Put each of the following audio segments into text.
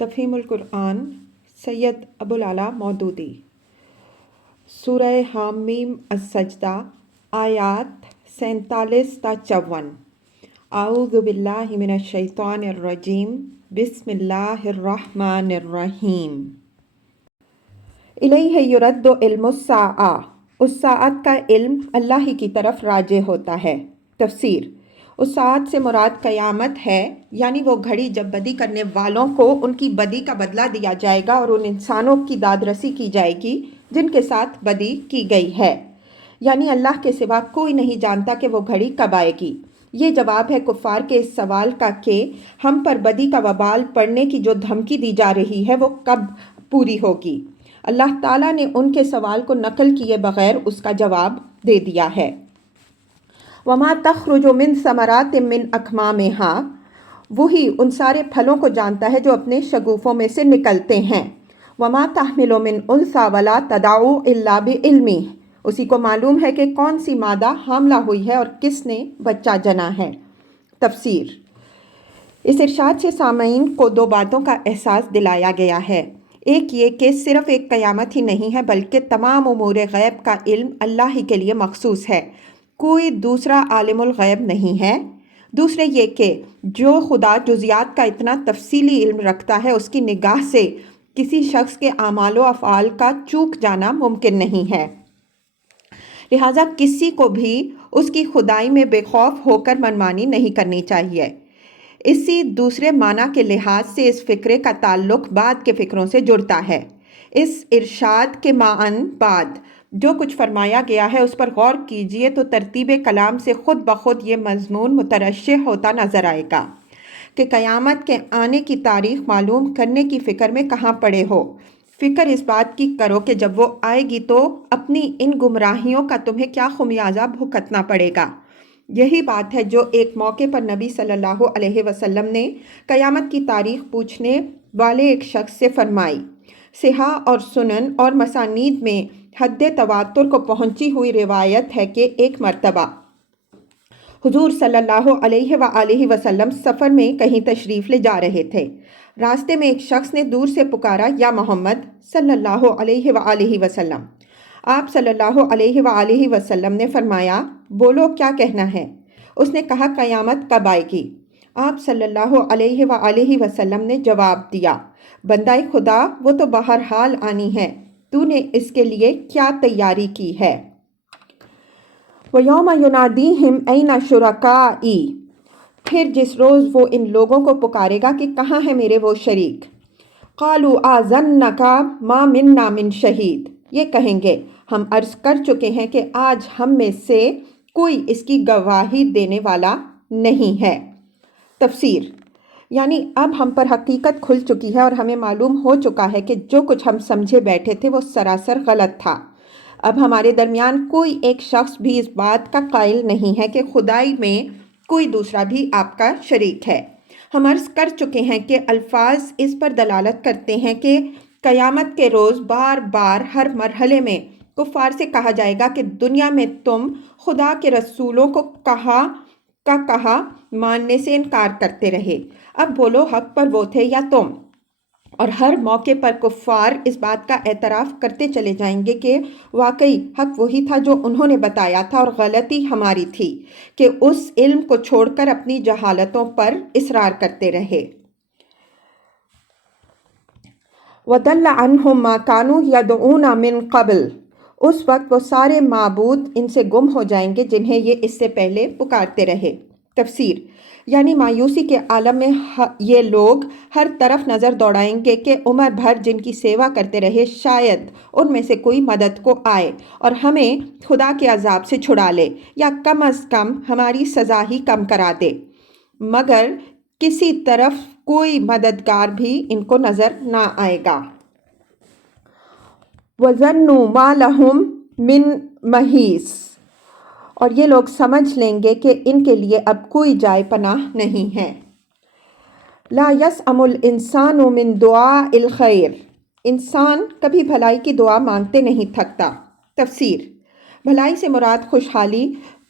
تفہیم القرآن سید ابوالعلا مودودی۔ سورہ حامیم السجدہ آیات 47 تا 54۔ اعوذ باللہ من الشیطان الرجیم، بسم اللہ الرحمن الرحیم۔ الیہ یرد علم الساعہ، اس ساعت کا علم اللہ ہی کی طرف راجع ہوتا ہے۔ تفسیر: اس ساعت سے مراد قیامت ہے، یعنی وہ گھڑی جب بدی کرنے والوں کو ان کی بدی کا بدلہ دیا جائے گا اور ان انسانوں کی داد رسی کی جائے گی جن کے ساتھ بدی کی گئی ہے، یعنی اللہ کے سوا کوئی نہیں جانتا کہ وہ گھڑی کب آئے گی۔ یہ جواب ہے کفار کے اس سوال کا کہ ہم پر بدی کا وبال پڑنے کی جو دھمکی دی جا رہی ہے وہ کب پوری ہوگی۔ اللہ تعالیٰ نے ان کے سوال کو نقل کیے بغیر اس کا جواب دے دیا ہے۔ وَمَا تَخْرُجُ مِن ثَمَرَاتٍ مِّنْ أَكْمَامِهَا، وہی ان سارے پھلوں کو جانتا ہے جو اپنے شگوفوں میں سے نکلتے ہیں۔ وَمَا تَحْمِلُ مِنْ أُنثَىٰ وَلَا تَضَعُ إِلَّا بِعِلْمِهِ، اسی کو معلوم ہے کہ کون سی مادہ حاملہ ہوئی ہے اور کس نے بچہ جنا ہے۔ تفسیر: اس ارشاد سے سامعین کو دو باتوں کا احساس دلایا گیا ہے۔ ایک یہ کہ صرف ایک قیامت ہی نہیں ہے بلکہ تمام امور غیب کا علم اللہ ہی کے لیے مخصوص ہے، کوئی دوسرا عالم الغیب نہیں ہے۔ دوسرے یہ کہ جو خدا جزیات کا اتنا تفصیلی علم رکھتا ہے، اس کی نگاہ سے کسی شخص کے اعمال و افعال کا چوک جانا ممکن نہیں ہے، لہٰذا کسی کو بھی اس کی خدائی میں بے خوف ہو کر منمانی نہیں کرنی چاہیے۔ اسی دوسرے معنی کے لحاظ سے اس فقرے کا تعلق بعد کے فقروں سے جڑتا ہے۔ اس ارشاد کے معنی بعد جو کچھ فرمایا گیا ہے اس پر غور کیجئے تو ترتیب کلام سے خود بخود یہ مضمون مترشح ہوتا نظر آئے گا کہ قیامت کے آنے کی تاریخ معلوم کرنے کی فکر میں کہاں پڑے ہو۔ فکر اس بات کی کرو کہ جب وہ آئے گی تو اپنی ان گمراہیوں کا تمہیں کیا خمیازہ بھگتنا پڑے گا۔ یہی بات ہے جو ایک موقع پر نبی صلی اللہ علیہ وسلم نے قیامت کی تاریخ پوچھنے والے ایک شخص سے فرمائی۔ صحاح اور سنن اور مسانید میں حد تواتر کو پہنچی ہوئی روایت ہے کہ ایک مرتبہ حضور صلی اللہ علیہ وآلہ وسلم سفر میں کہیں تشریف لے جا رہے تھے۔ راستے میں ایک شخص نے دور سے پکارا، یا محمد صلی اللہ علیہ وآلہ وسلم۔ آپ صلی اللہ علیہ وآلہ وسلم نے فرمایا، بولو کیا کہنا ہے؟ اس نے کہا، قیامت کب آئے گی؟ آپ صلی اللہ علیہ وآلہ وسلم نے جواب دیا، بندہ خدا وہ تو بہرحال آنی ہے، تو نے اس کے لیے کیا تیاری کی ہے؟ وَيَوْمَ يُنَادِيهِمْ أَيْنَ شُرَكَائِي، پھر جس روز وہ ان لوگوں کو پکارے گا کہ کہاں ہیں میرے وہ شریک؟ قَالُوا آذَنَّكَ مَا مِنَّا مِن شَهِيدٍ، یہ کہیں گے ہم عرض کر چکے ہیں کہ آج ہم میں سے کوئی اس کی گواہی دینے والا نہیں ہے۔ تفسیر: یعنی اب ہم پر حقیقت کھل چکی ہے اور ہمیں معلوم ہو چکا ہے کہ جو کچھ ہم سمجھے بیٹھے تھے وہ سراسر غلط تھا۔ اب ہمارے درمیان کوئی ایک شخص بھی اس بات کا قائل نہیں ہے کہ خدائی میں کوئی دوسرا بھی آپ کا شریک ہے۔ ہم عرض کر چکے ہیں کہ الفاظ اس پر دلالت کرتے ہیں کہ قیامت کے روز بار بار ہر مرحلے میں کفار سے کہا جائے گا کہ دنیا میں تم خدا کے رسولوں کو کہا ماننے سے انکار کرتے رہے، اب بولو حق پر وہ تھے یا تم؟ اور ہر موقع پر کفار اس بات کا اعتراف کرتے چلے جائیں گے کہ واقعی حق وہی تھا جو انہوں نے بتایا تھا اور غلطی ہماری تھی کہ اس علم کو چھوڑ کر اپنی جہالتوں پر اصرار کرتے رہے۔ وَضَلَّ عَنْهُمْ مَا كَانُوا يَدْعُونَ مِن قَبْلُ، اس وقت وہ سارے معبود ان سے گم ہو جائیں گے جنہیں یہ اس سے پہلے پکارتے رہے۔ تفسیر: یعنی مایوسی کے عالم میں یہ لوگ ہر طرف نظر دوڑائیں گے کہ عمر بھر جن کی سیوا کرتے رہے شاید ان میں سے کوئی مدد کو آئے اور ہمیں خدا کے عذاب سے چھڑا لے، یا کم از کم ہماری سزا ہی کم کرا دے، مگر کسی طرف کوئی مددگار بھی ان کو نظر نہ آئے گا۔ وَظَنُّوا مَا لَهُم مِّن مَّحِيصٍ، اور یہ لوگ سمجھ لیں گے کہ ان کے لیے اب کوئی جائے پناہ نہیں ہے۔ لَا يَسْأَمُ الْإِنسَانُ مِن دُعَاءِ الْخَيْرِ، انسان کبھی بھلائی کی دعا مانگتے نہیں تھکتا۔ تفسیر: بھلائی سے مراد خوشحالی،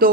2,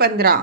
15,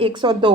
102,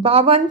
52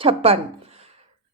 56,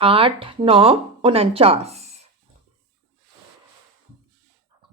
8, 9, 49।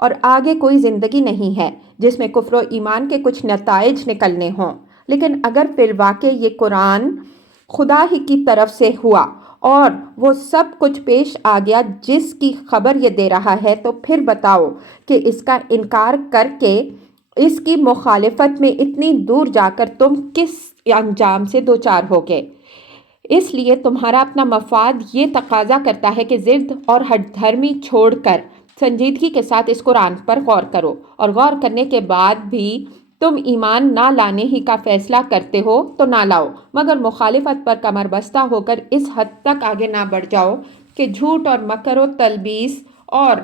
اور آگے کوئی زندگی نہیں ہے جس میں کفر و ایمان کے کچھ نتائج نکلنے ہوں۔ لیکن اگر فی الواقع یہ قرآن خدا ہی کی طرف سے ہوا اور وہ سب کچھ پیش آ گیا جس کی خبر یہ دے رہا ہے، تو پھر بتاؤ کہ اس کا انکار کر کے اس کی مخالفت میں اتنی دور جا کر تم کس انجام سے دوچار ہوگے؟ اس لیے تمہارا اپنا مفاد یہ تقاضا کرتا ہے کہ ضد اور ہٹ دھرمی چھوڑ کر سنجیدگی کے ساتھ اس قرآن پر غور کرو، اور غور کرنے کے بعد بھی تم ایمان نہ لانے ہی کا فیصلہ کرتے ہو تو نہ لاؤ، مگر مخالفت پر کمر بستہ ہو کر اس حد تک آگے نہ بڑھ جاؤ کہ جھوٹ اور مکر و تلبیس اور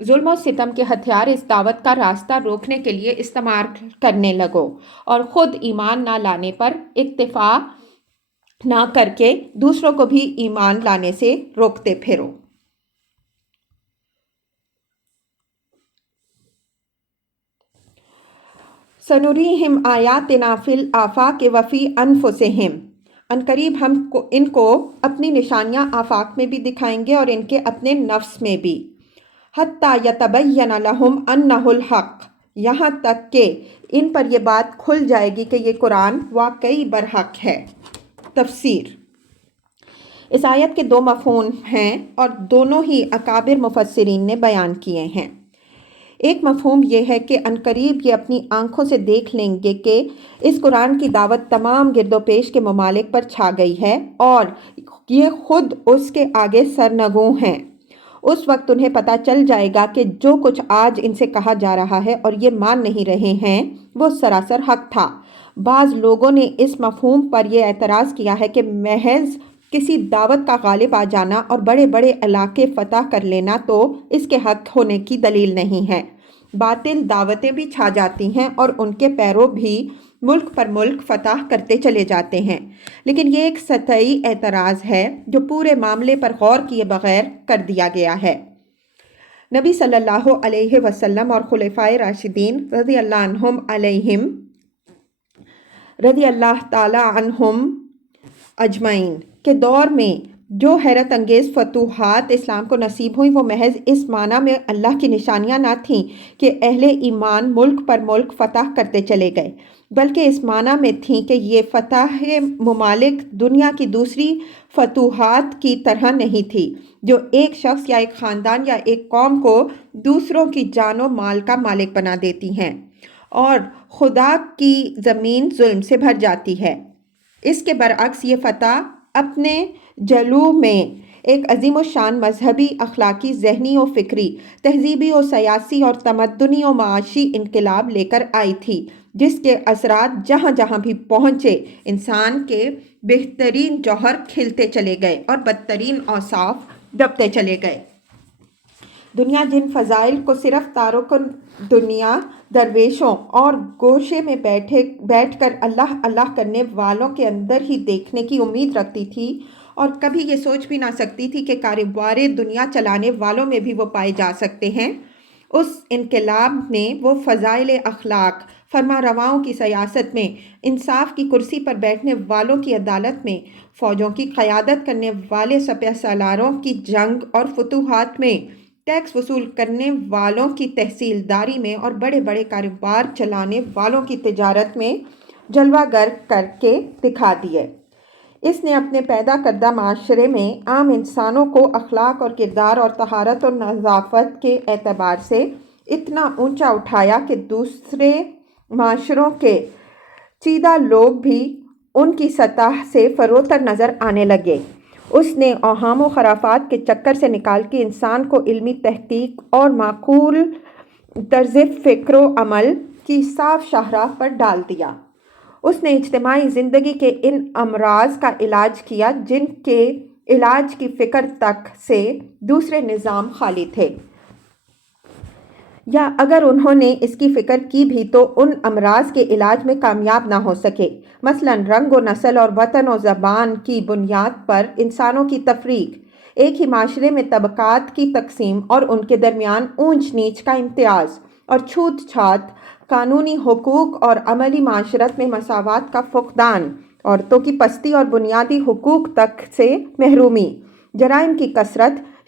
ظلم و ستم کے ہتھیار اس دعوت کا راستہ روکنے کے لیے استعمال کرنے لگو، اور خود ایمان نہ لانے پر اکتفا نہ کر کے دوسروں کو بھی ایمان لانے سے روکتے پھرو۔ سنریہم آیاتنا فی الآفاق وفی انفسہم، عنقریب ہم ان کو اپنی نشانیاں آفاق میں بھی دکھائیں گے اور ان کے اپنے نفس میں بھی، حتیٰ یتبین لہم انہ الحق، یہاں تک کہ ان پر یہ بات کھل جائے گی کہ یہ قرآن واقعی برحق ہے۔ تفسیر۔ اس آیت کے دو مفہوم ہیں اور دونوں ہی اکابر مفسرین نے بیان کیے ہیں۔ ایک مفہوم یہ ہے کہ عنقریب یہ اپنی آنکھوں سے دیکھ لیں گے کہ اس قرآن کی دعوت تمام گرد و پیش کے ممالک پر چھا گئی ہے اور یہ خود اس کے آگے سرنگوں ہیں۔ اس وقت انہیں پتہ چل جائے گا کہ جو کچھ آج ان سے کہا جا رہا ہے اور یہ مان نہیں رہے ہیں وہ سراسر حق تھا۔ بعض لوگوں نے اس مفہوم پر یہ اعتراض کیا ہے کہ محض کسی دعوت کا غالب آ جانا اور بڑے بڑے علاقے فتح کر لینا تو اس کے حق ہونے کی دلیل نہیں ہے۔ باطل دعوتیں بھی چھا جاتی ہیں اور ان کے پیرو بھی ملک پر ملک فتح کرتے چلے جاتے ہیں، لیکن یہ ایک سطحی اعتراض ہے جو پورے معاملے پر غور کیے بغیر کر دیا گیا ہے۔ نبی صلی اللہ علیہ وسلم اور خلفائے راشدین رضی اللہ عنہم علیہم رضی اللہ تعالی عنہم اجمعین کے دور میں جو حیرت انگیز فتوحات اسلام کو نصیب ہوئیں وہ محض اس معنی میں اللہ کی نشانیاں نہ تھیں کہ اہل ایمان ملک پر ملک فتح کرتے چلے گئے، بلکہ اس معنی میں تھیں کہ یہ فتح ممالک دنیا کی دوسری فتوحات کی طرح نہیں تھی جو ایک شخص یا ایک خاندان یا ایک قوم کو دوسروں کی جان و مال کا مالک بنا دیتی ہیں اور خدا کی زمین ظلم سے بھر جاتی ہے۔ اس کے برعکس یہ فتح اپنے جلوہ میں ایک عظیم الشان مذہبی، اخلاقی، ذہنی و فکری، تہذیبی و سیاسی اور تمدنی و معاشی انقلاب لے کر آئی تھی جس کے اثرات جہاں جہاں بھی پہنچے انسان کے بہترین جوہر کھلتے چلے گئے اور بدترین اوصاف دبتے چلے گئے۔ دنیا جن فضائل کو صرف تارکن دنیا درویشوں اور گوشے میں بیٹھ کر اللہ اللہ کرنے والوں کے اندر ہی دیکھنے کی امید رکھتی تھی اور کبھی یہ سوچ بھی نہ سکتی تھی کہ کاروبار دنیا چلانے والوں میں بھی وہ پائے جا سکتے ہیں، اس انقلاب نے وہ فضائل اخلاق، فرما رواؤں کی سیاست میں، انصاف کی کرسی پر بیٹھنے والوں کی عدالت میں، فوجوں کی قیادت کرنے والے سپہ سالاروں کی جنگ اور فتوحات میں، ٹیکس وصول کرنے والوں کی تحصیلداری میں اور بڑے بڑے کاروبار چلانے والوں کی تجارت میں جلوہ گر کر کے دکھا دیے۔ اس نے اپنے پیدا کردہ معاشرے میں عام انسانوں کو اخلاق اور کردار اور طہارت اور نظافت کے اعتبار سے اتنا اونچا اٹھایا کہ دوسرے معاشروں کے چیدہ لوگ بھی ان کی سطح سے فروتر نظر آنے لگے۔ اس نے اوہام و خرافات کے چکر سے نکال کے انسان کو علمی تحقیق اور معقول طرز فکر و عمل کی صاف شاہراہ پر ڈال دیا۔ اس نے اجتماعی زندگی کے ان امراض کا علاج کیا جن کے علاج کی فکر تک سے دوسرے نظام خالی تھے، یا اگر انہوں نے اس کی فکر کی بھی تو ان امراض کے علاج میں کامیاب نہ ہو سکے۔ مثلاً رنگ و نسل اور وطن و زبان کی بنیاد پر انسانوں کی تفریق، ایک ہی معاشرے میں طبقات کی تقسیم اور ان کے درمیان اونچ نیچ کا امتیاز اور چھوت چھات، قانونی حقوق اور عملی معاشرت میں مساوات کا فقدان، عورتوں کی پستی اور بنیادی حقوق تک سے محرومی، جرائم کی کثرت،